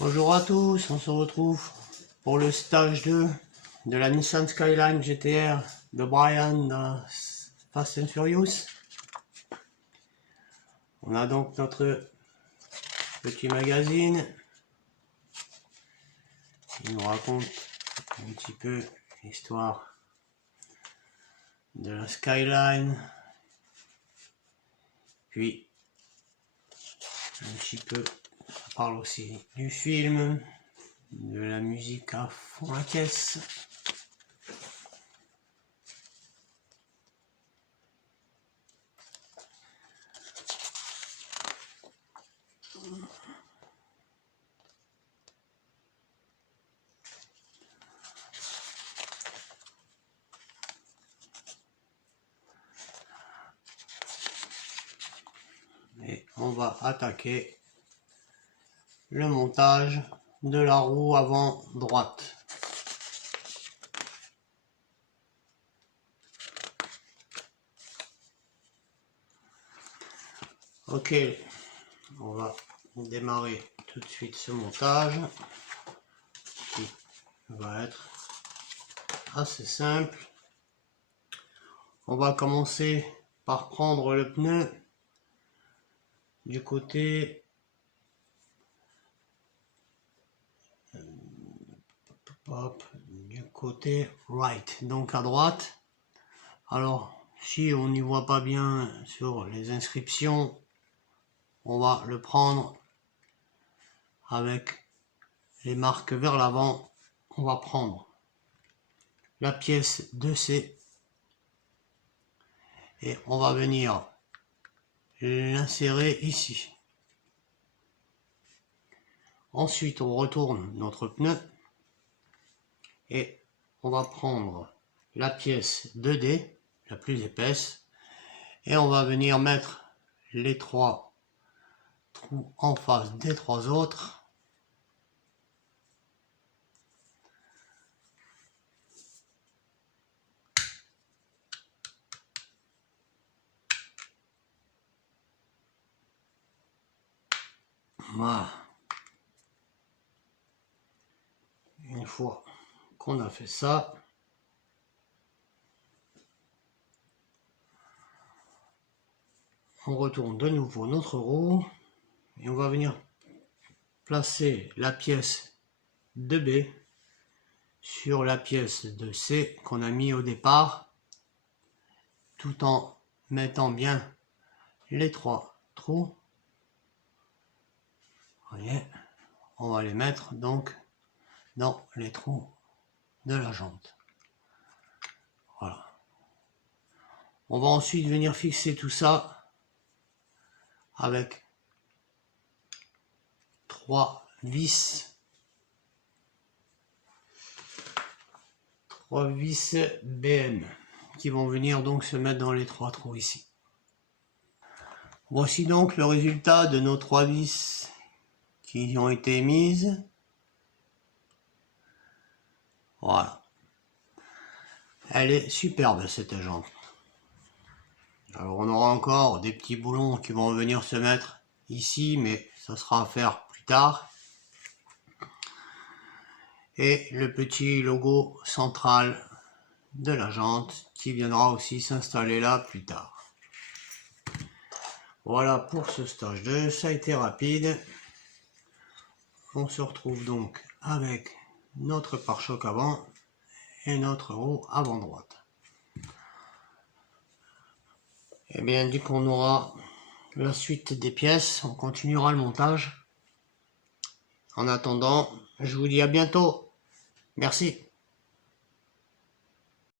Bonjour à tous, on se retrouve pour le stage 2 de la Nissan Skyline GTR de Brian dans Fast and Furious. On a donc notre petit magazine. Il nous raconte un petit peu l'histoire de la Skyline. Puis un petit peu, on parle aussi du film, de la musique à fond la caisse. Et on va attaquer le montage de la roue avant droite. Ok, on va démarrer tout de suite ce montage qui va être assez simple. On va commencer par prendre le pneu du côté right, donc à droite. Alors si on n'y voit pas bien sur les inscriptions, on va le prendre avec les marques vers l'avant. On va prendre la pièce 2C et on va venir l'insérer ici. Ensuite on retourne notre pneu et on va prendre la pièce 2D, la plus épaisse, et on va venir mettre les 3 trous en face des 3 autres. Voilà. Une fois qu'on a fait ça, on retourne de nouveau notre roue et on va venir placer la pièce 2B sur la pièce 2C qu'on a mis au départ, tout en mettant bien les 3 trous. Vous voyez, on va les mettre donc dans les trous de la jante. Voilà. On va ensuite venir fixer tout ça avec 3 vis. 3 vis BM qui vont venir donc se mettre dans les 3 trous ici. Voici donc le résultat de nos 3 vis qui ont été mises. Voilà. Elle est superbe cette jante. Alors on aura encore des petits boulons qui vont venir se mettre ici, mais ça sera à faire plus tard. Et le petit logo central de la jante qui viendra aussi s'installer là plus tard. Voilà pour ce stage 2, ça a été rapide. On se retrouve donc avec notre pare-choc avant et notre roue avant droite. Et bien dès qu'on aura la suite des pièces, on continuera le montage. En attendant, je vous dis à bientôt. Merci.